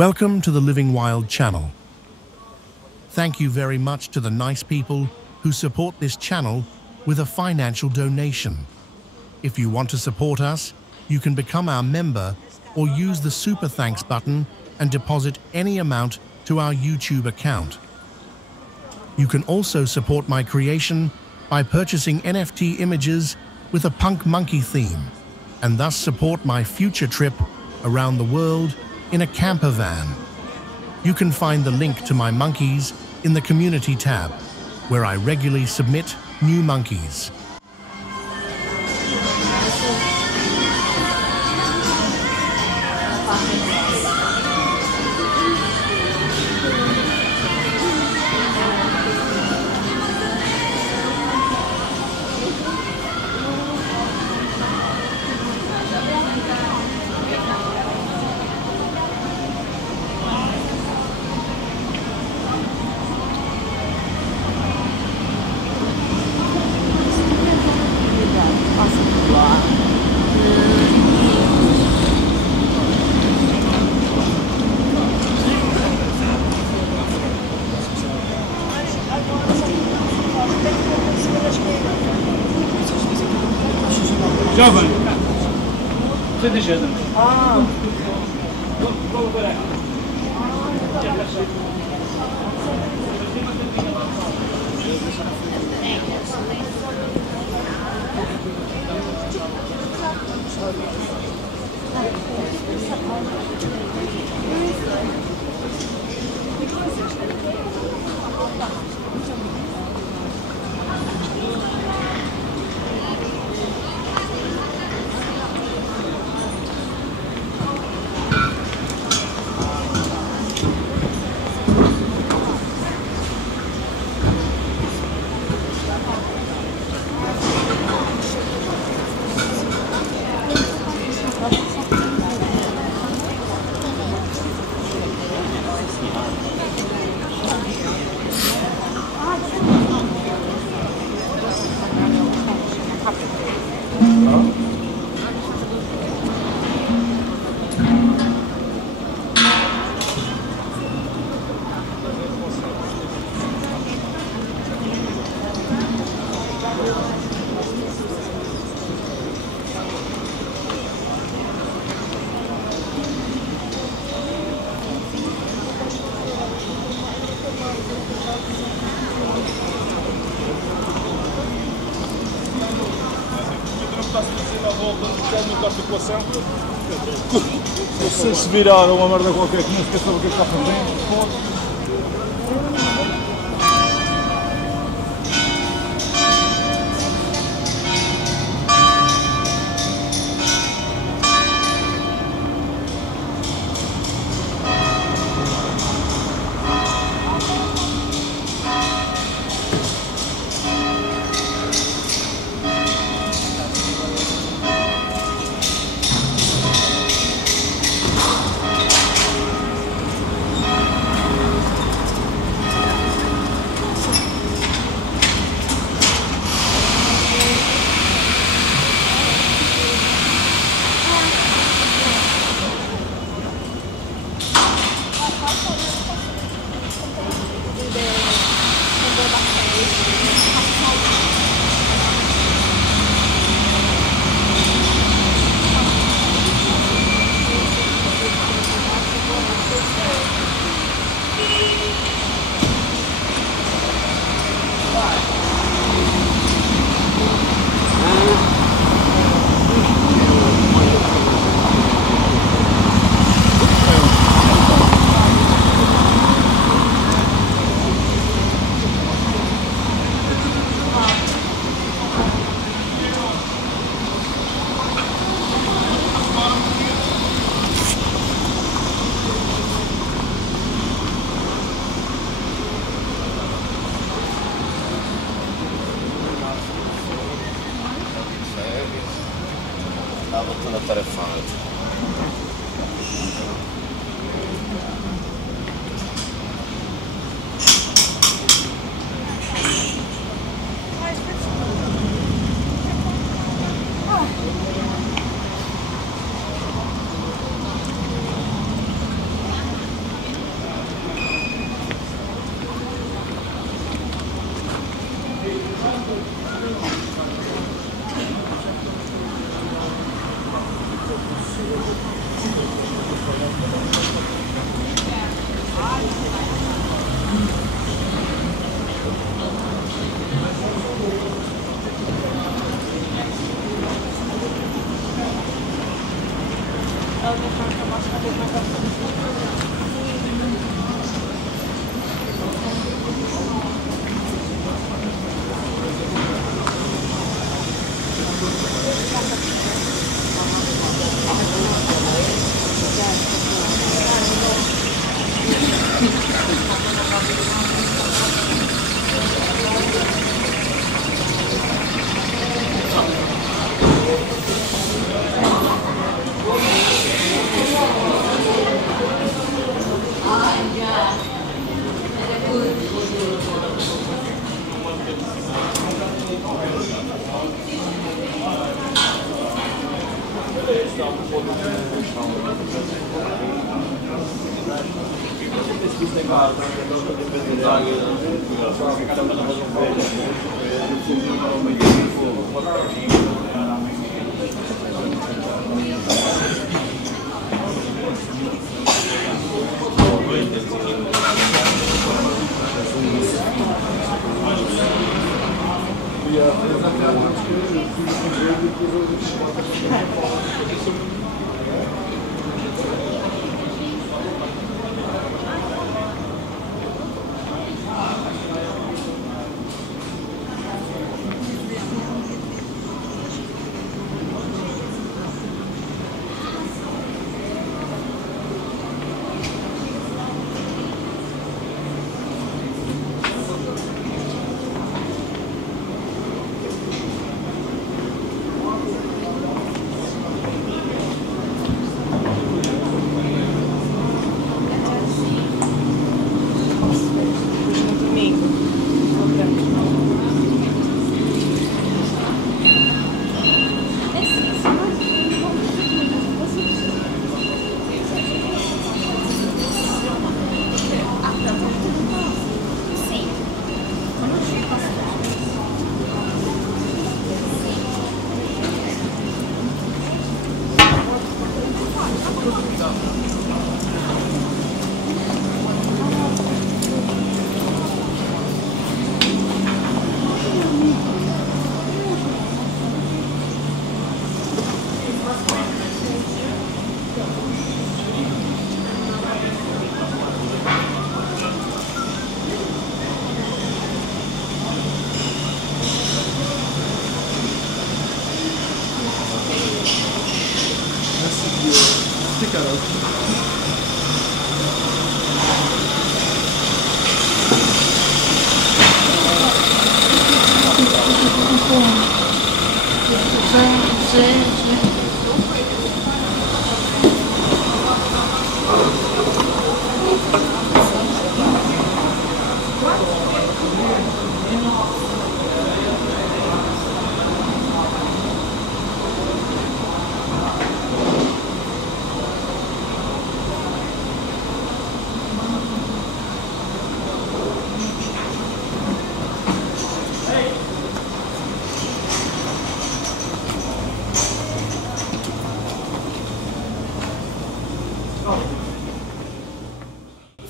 Welcome to the Living Wild channel. Thank you very much to the nice people who support this channel with a financial donation. If you want to support us, you can become our member or use the Super Thanks button and deposit any amount to our YouTube account. You can also support my creation by purchasing NFT images with a punk monkey theme, and thus support my future trip around the world in a camper van. You can find the link to my monkeys in the community tab, where I regularly submit new monkeys. Jovem, você deixa. Se virar uma merda qualquer que não se sabe o que está fazendo, Estava toda atarefada.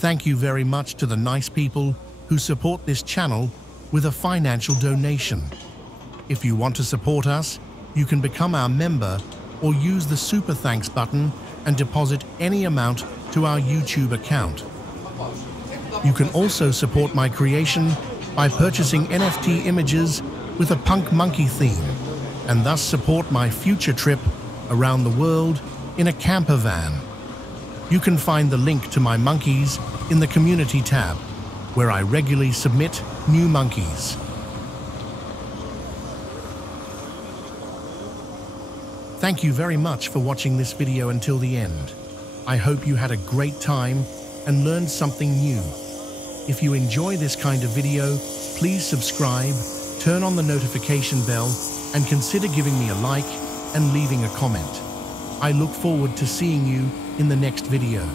Thank you very much to the nice people who support this channel with a financial donation. If you want to support us, you can become our member or use the Super Thanks button and deposit any amount to our YouTube account. You can also support my creation by purchasing NFT images with a punk monkey theme and thus support my future trip around the world in a camper van. You can find the link to my monkeys in the community tab, where I regularly submit new monkeys. Thank you very much for watching this video until the end. I hope you had a great time and learned something new. If you enjoy this kind of video, please subscribe, turn on the notification bell, and consider giving me a like and leaving a comment. I look forward to seeing you in the next video.